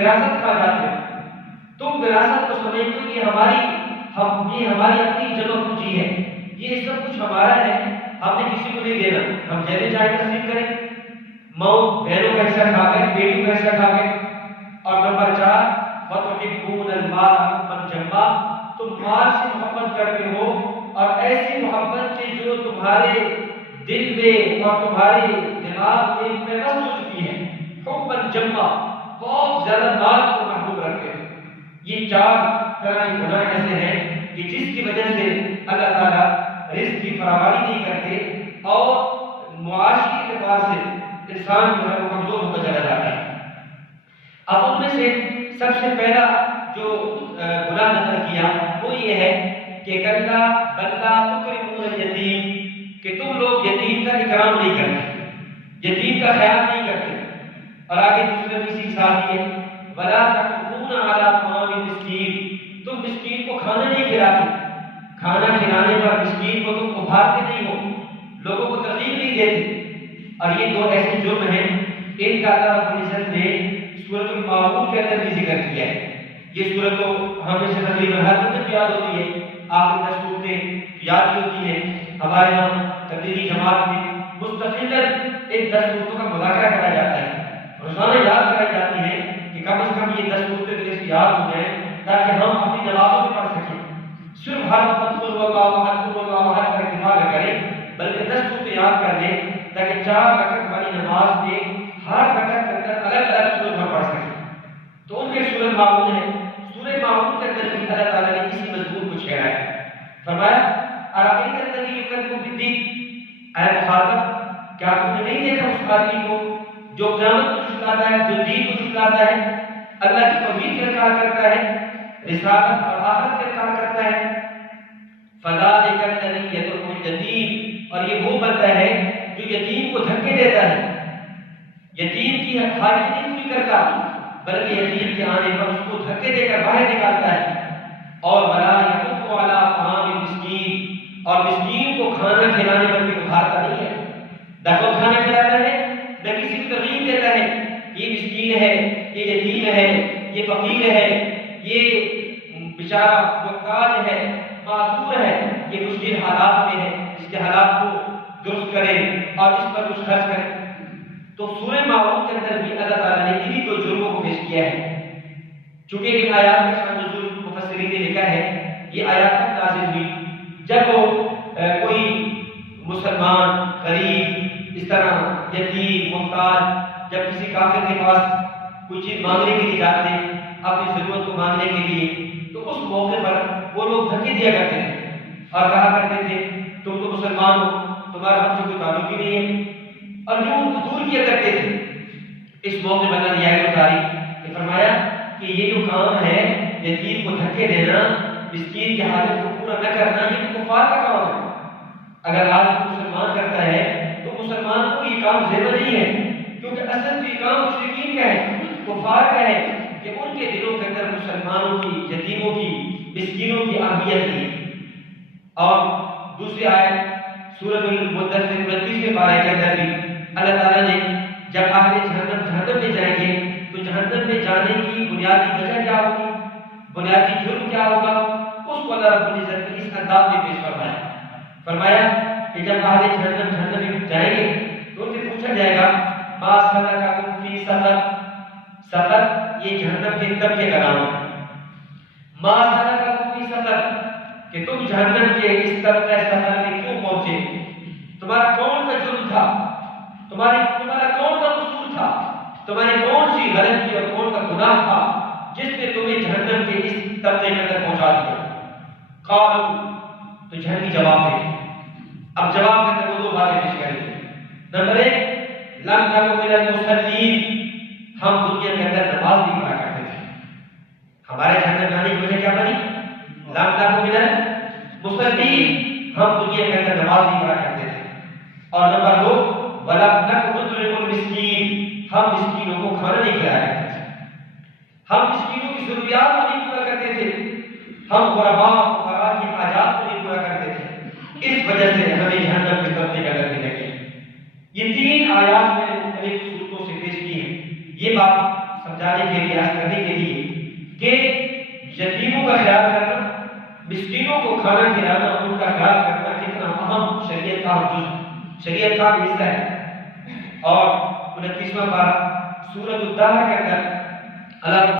وراثت کھا جاتے ہو، تم وراثت کو سمجھتے ہو کہ یہ ہماری اپنی جمع پوجی ہے، یہ سب کچھ ہمارا ہے، ہم نے کسی کو نہیں دینا، ہم جیسے چاہے تقسیم کریں، ماؤں بہنوں کا حصہ کھا گئے، بیٹیوں کا حصہ کھا گئے۔ اور نمبر 4 وَتُحِبُّونَ الْمَالَ حُبًّا جَمًّا، تم مال سے محبت کرتے ہو اور ایسی محبت کہ جو تمہارے دل میں اور تمہارے دماغ میں پیوست ہو چکی ہے، حُبًّا جَمًّا، بہت زیادہ مال کو محبوب رکھتے ہیں۔ یہ 4 طرح کے گناہ ایسے ہیں کہ جس کی وجہ سے اللہ تعالیٰ رزق کی فراوانی نہیں کرتے اور معاشی اعتبار سے انسان جو ہے وہ کمزور ہوتا چلا جاتا ہے۔ اب ان میں سے سب سے پہلا جو گناہ نظر کیا وہ یہ ہے کہ کلا بلا تکرمون الیتیم، کہ تم لوگ یتیم کا اکرام نہیں کرتے، یتیم کا خیال نہیں کرتے۔ اور آگے دوسرے میں اسی ساتھ یہ ولا تحضون علی طعام المسکین، تم مسکین کو کھانا نہیں کھلاتے، کھانا کھلانے پر مسکین کو تم ابھارتے نہیں ہو، لوگوں کو ترغیب نہیں دیتے۔ اور یہ 2 ایسے جرم ہیں، ان کا اللہ رب العزت نے سورۃ الماعون کے اندر بھی ذکر کیا ہے۔ یہ سورۃ تو ہمیں سے تقریباً ہر وقت یاد ہوتی ہے، آخر 10 صورتیں یاد بھی ہوتی ہیں۔ ہمارے یہاں تبلیغی جماعت میں مستقلاً ان 10 صورتوں کا مذاکرہ کرایا جاتا ہے، روزانہ یاد کرائی جاتی ہے کہ کم از کم یہ 10 صورتیں تو اس یاد ہو جائیں تاکہ ہم اپنی نمازوں میں پڑھ سکیں۔ صرف ہر وقت قل اللہ احد کا اکتفا نہ کریں بلکہ 10 صورتیں یاد کر لیں تاکہ 4 رکعت والی نماز میں ہر رکعت کے اندر الگ الگ صورت ہم پڑھ سکیں۔ تو ان میں سورۃ ماعون ہے، سورۃ ماعون کے اندر بھی اللہ تعالیٰ نے اسی مضمون کو چھیڑا ہے۔ فرمایا اَرَأَيْتَ الَّذِي يُكَذِّبُ بِالدِّينِ، اے مخاطب کیا تم نے نہیں دیکھا اس آدمی کو جو قیامت کو جھٹلاتا ہے، جو دین کو جھٹلاتا ہے، اللہ کی توحید کا انکار کرتا ہے، رسالت اور آخرت کا انکار کرتا ہے۔ فَذَلِكَ الَّذِي يَدُعُّ الْيَتِيمَ، اور یہ وہ بندہ ہے جو یتیم کو دھکے دیتا ہے، یتیم کی حاجت نہیں پوری کرتا بلکہ یتیم کے آنے پر اس کو دھکے دے کر باہر نکالتا ہے۔ اور وَلَا يَحُضُّ عَلَىٰ طَعَامِ الْمِسْكِينِ، اور مسکین کو کھانا کھلانے پر بھی ابھارتا نہیں ہے، نہ وہ کھانا کھلاتا ہے نہ کسی کو ترغیب دیتا ہے یہ مسکین ہے، یہ یتیم ہے، یہ فقیر ہے، یہ بیچارہ محتاج ہے، معذور ہے، یہ مشکل حالات میں ہے، اس کے حالات کو درست کرے اور اس پر کچھ خرچ کرے۔ تو سورہ ماعون کے اندر بھی اللہ تعالیٰ نے انہی 2 جرموں کو پیش کیا ہے۔ چونکہ ان آیات کا شان نزول مفسرین نے لکھا ہے یہ آیات تب نازل ہوئی جب کوئی مسلمان غریب اس طرح یتیم محتاج جب کسی کافر کے پاس کوئی چیز مانگنے کے لیے جاتے ہیں اپنی ضرورت کو مانگنے کے لیے، تو اس موقع پر وہ لوگ دھکے دیا کرتے تھے اور کہا کرتے تھے تم تو مسلمان ہو، تمہارا ہم سے کوئی تعلق ہی نہیں ہے، اور جو ان کو دور کیا کرتے تھے۔ اس موقع پر اللہ نے آیت اتاری کہ فرمایا کہ یہ جو کام ہے یتیم کو دھکے دینا، مسکین کی حاجت کو پورا نہ کرنا، یہ تو کفار کا کام ہے۔ اگر آج مسلمان کرتا ہے تو مسلمان کو یہ کام زیبا نہیں ہے، کیونکہ اصل یہ کام مشرکین کا ہے، کفار کا ہے کہ ان کے دلوں کے اندر مسلمانوں کی، یتیموں کی، مسکینوں کی اہمیت نہیں ہے۔ اور دوسری آیت سورۃ المدثر 29 پارے کے اندر بھی اللہ تعالیٰ نے جب اہل جہنم میں جائیں گے تو جہنم میں جانے کی بنیادی وجہ کیا ہوگی، بنیادی جرم کیا ہوگا، اس کو اللہ رب العزت نے اس انداز میں پیش فرمایا کہ جب اہل جہنم میں جائیں گے تو ان سے پوچھا جائے گا ما سلککم فی سقر، سقر یہ جہنم کے طبقے کا نام ہے، ما سلککم فی سقر کہ تم جہنم کے اس طبقہ سقر میں کیوں پہنچے، تمہارا کون سا جرم تھا، تمہارا کون سا قصور تھا، تمہاری کون سی غلطی اور کون سا گناہ تھا جس نے تمہیں جہنم کے اس طبقے کے اندر پہنچا دیا۔ قالوا، تو جہنمی جواب دے، اب جواب کے اندر وہ 2 باتیں پیش کریں گے۔ نمبر 1 لم نکن من المصلین، ہم دنیا کے اندر نماز نہیں پڑھا کرتے تھے، ہمارے جہنم جانے کی وجہ کیا بنی، لم نکن من المصلین، ہم دنیا کے اندر نماز نہیں پڑھا کرتے تھے۔ اور نمبر 2 ولم نکن نطعم المسکین، ہم مسکینوں کو کھانا نہیں کھلایا کرتے تھے، ہم مسکینوں کی ضروریات کو نہیں پورا کرتے تھے، ہم غرباء فقراء کی حاجات کو نہیں پورا کرتے تھے، اس وجہ سے ہمیں جہنم کے طبقے کا درجہ لگے۔ یہ 3 آیات میں نے مختلف صورتوں سے پیش کی ہیں، یہ بات سمجھانے کے لیے، یاد کرنے کے لیے کہ یتیموں کا خیال کرنا، مسکینوں کو کھانا کھلانا، ان کا خیال کرنا کتنا اہم شریعت کا جز، شریعت کا حصہ ہے۔ اور 29واں پارہ سورۃ الدہر کے اندر اللہ